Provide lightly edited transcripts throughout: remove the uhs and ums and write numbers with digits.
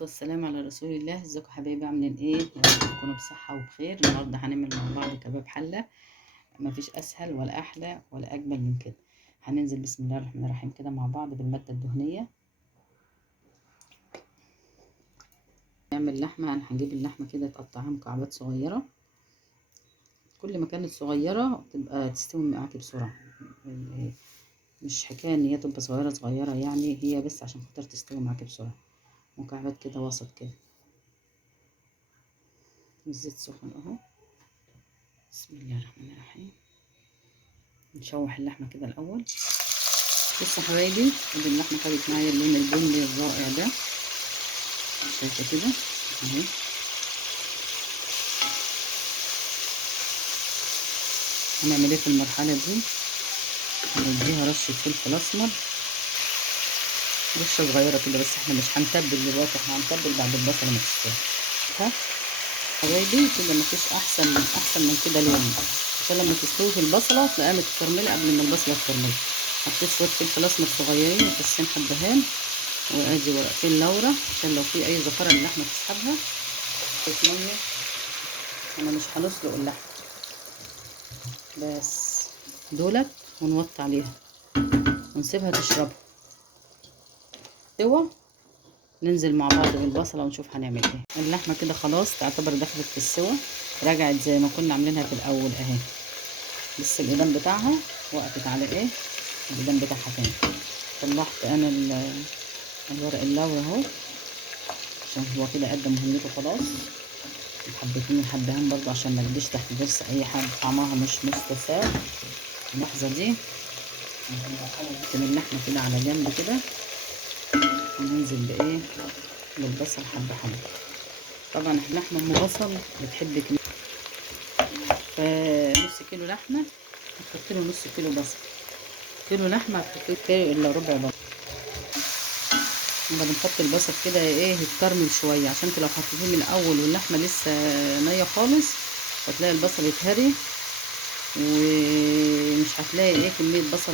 والسلام على رسول الله. ازيكم حبايبي؟ عاملين ايه؟ يا رب تكونوا بصحة وبخير. النهارده هنعمل مع بعض كباب حلة. مفيش اسهل ولا احلى ولا اجمل من كده. هننزل بسم الله الرحمن الرحيم كده مع بعض بالمادة الدهنية. نعمل لحمة. انا هنجيب اللحمة كده تقطعها مكعبات صغيرة. كل ما كانت صغيرة تبقى تستوي معاكي بسرعة. مش حكاية ان هي تبقى صغيرة صغيرة، يعني هي بس عشان خاطر تستوي معاكي بسرعة. مكعبات كده وسط كده. الزيت سخن اهو. بسم الله الرحمن الرحيم. نشوح اللحمة كده الأول. بصوا حبايبي، ادي اللحمة خدت معايا اللون البني الرائع ده. شايفة كده اهي. هنعمل ايه في المرحلة دي؟ هنديها رشة فلفل أسمر، رشة صغيرة كده، بس احنا مش هنتبل دلوقتي، احنا هنتبل بعد البصلة ما تستوي. ها حبايبي، كده مفيش أحسن من كده لون، عشان لما تستوي في البصلة تلاقيها متكرملة قبل ما البصلة تكرمل. حطيت شوية فلفل أسمر صغيرين وفصين حبهان، وادي ورقتين لورا عشان لو في اي زفرة اللحمة تسحبها. مية. انا مش هنسلق اللحمة بس دولت، ونوطي عليها ونسيبها تشربها سوا. ننزل مع بعض بالبصلة ونشوف هنعمل ايه. اللحمة كده خلاص تعتبر دخلت في السوا، رجعت زي ما كنا عاملينها في الاول اهي، بس الايدام بتاعها وقفت على ايه، الايدام بتاعها تاني. طلعت انا الورق اللورا اهو، عشان هو كده قدم مهمته خلاص. حبتين الحبهان برضو عشان ما تجيش تحت ضرس اي حد، طعمها مش مستساغ. اللحظه دي نقسم اللحمه كده على جنب كده، وننزل بايه، بالبصل حبه حبه. طبعا اللحمه ام بصل بتحب كميه، فنص كيلو لحمه هتحط له نص كيلو بصل، كيلو لحمه هتحط له كيلو الا ربع بصل. لما بنحط البصل كده ايه يتكرمل شويه، عشان انت لو حطيتيه من الاول واللحمه لسه نيه خالص هتلاقي البصل يتهري، ومش هتلاقي ايه كميه بصل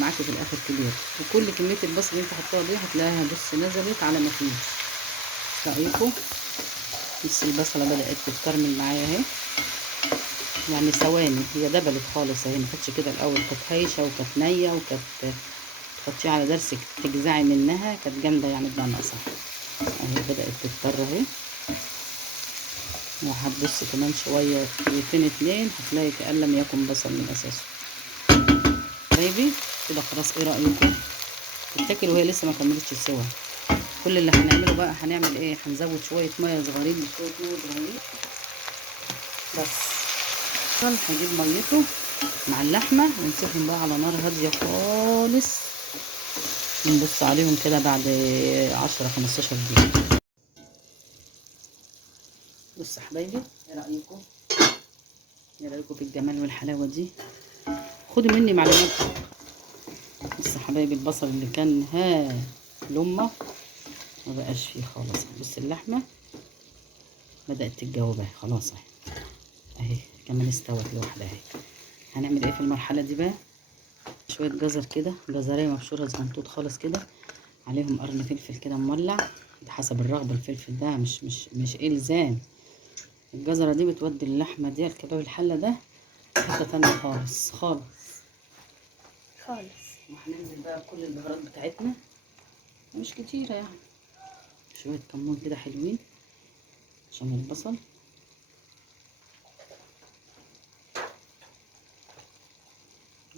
معاكي في الاخر كبير. وكل كميه البصل اللي انت حطاها دي هتلاقيها بص نزلت على ما فيش. رايكم؟ بس البصله بدات تتكرمل معايا اهي، يعني ثواني هي دبلت خالص اهي. ما كانتش كده الاول، كانت هايشه وكانت نيه وكانت تحطيها على درسك تجزعي منها، كانت جامده يعني بمعنى اصح. اهي بدات تضطر اهي، وهتبص كمان شويه دقيقتين اتنين هتلاقي كأن لم يكن بصل من اساسه. حبايبي كده خلاص، ايه رايكم؟ تتاكل وهي لسه ما كملتش السوا. كل اللي هنعمله بقى هنعمل ايه، هنزود شويه ميه صغيرين، بشويه ميه صغيرين بس. هجيب ميته مع اللحمه ونسيبهم بقى على نار هاديه خالص، ونبص عليهم كده بعد 10-15 دقيقه. بص يا حبايبي، ايه رايكم؟ ايه رايكم في الجمال والحلاوه دي؟ خدوا مني معلومات. بص يا حبايبي، البصل اللي كان لمه ما بقاش فيه خالص. بص اللحمه بدات تتجاوب اهي خلاص اهي كمان استوت لوحدها اهي. هنعمل ايه في المرحله دي بقى؟ شويه جزر كده، جزريه مبشوره صغنطوط خالص كده، عليهم قرن فلفل كده مولع، ده حسب الرغبه. الفلفل ده مش الزام. الجزره دي بتودي اللحمه دي الكباب الحله ده حته تانية خالص خالص خالص. وهننزل بقى كل البهارات بتاعتنا، مش كتيره يعني، شويه كمون كده حلوين عشان البصل،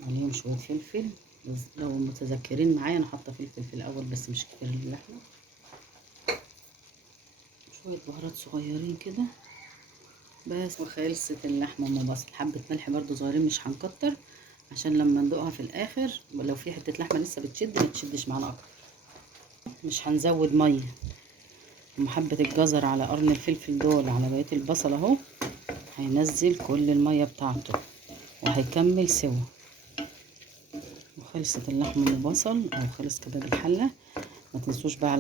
عليهم شويه فلفل. بس لو متذكرين معايا انا حاطه فلفل في الاول بس مش كتير للحمه. شويه بهارات صغيرين كده بس، وخلصت اللحمه ام بصل. حبه ملح برضو صغيرين مش هنكتر، عشان لما ندوقها في الاخر لو في حته لحمه لسه بتشد ما تشدش معانا اكتر. مش هنزود ميه. ومحبه الجزر على قرن الفلفل دول على بقيه البصل اهو، هينزل كل الميه بتاعته وهيكمل سوا. وخلصت اللحمه ام بصل او خلص كباب الحله. ما تنسوش بقى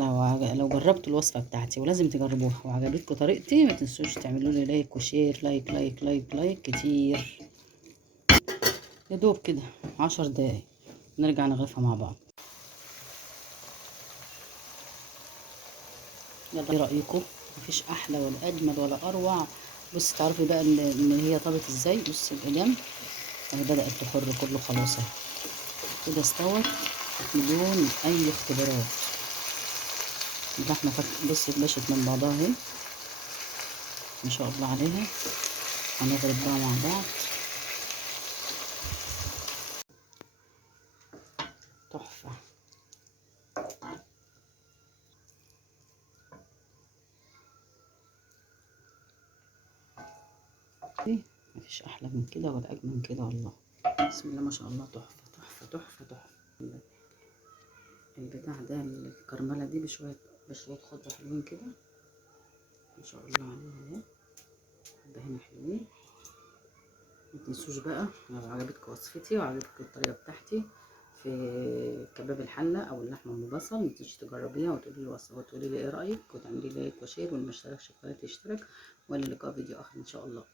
لو جربتوا الوصفه بتاعتي، ولازم تجربوها، وعجبتكم طريقتي، ما تنسوش تعملوا لي لايك وشير، لايك لايك لايك لايك كتير. يا دوب كده 10 دقايق نرجع نغرفها مع بعض. يلا ايه رايكم؟ مفيش احلى ولا اجمل ولا اروع. بصي تعرفي بقى ان هي طابت ازاي. بصي الاقلام اهي بدات تحر كله خلاص اهي كده استوت بدون اي اختبارات. اللحمه بصي اتبشت من بعضها اهي ما شاء الله عليها. هنضرب بقى مع بعض تحفه. مفيش احلى من كده ولا اجمل من كده والله. بسم الله ما شاء الله تحفه تحفه تحفه تحفه. البتاع ده الكرمله دي بشويه خضره حلوين كده ما شاء الله عليها اهي. حبه هنا حلوين. متنسوش بقى لو عجبتكم وصفتي وعجبتكم الطريقه بتاعتي في كباب الحله او اللحمه ام بصل، متنسيش تجربيها وتقولي لي وتقولي لي ايه رايك وتعملي لايك وشير، واللي ما اشتركش في القناه يشترك. والى اللقاء فيديو اخر ان شاء الله.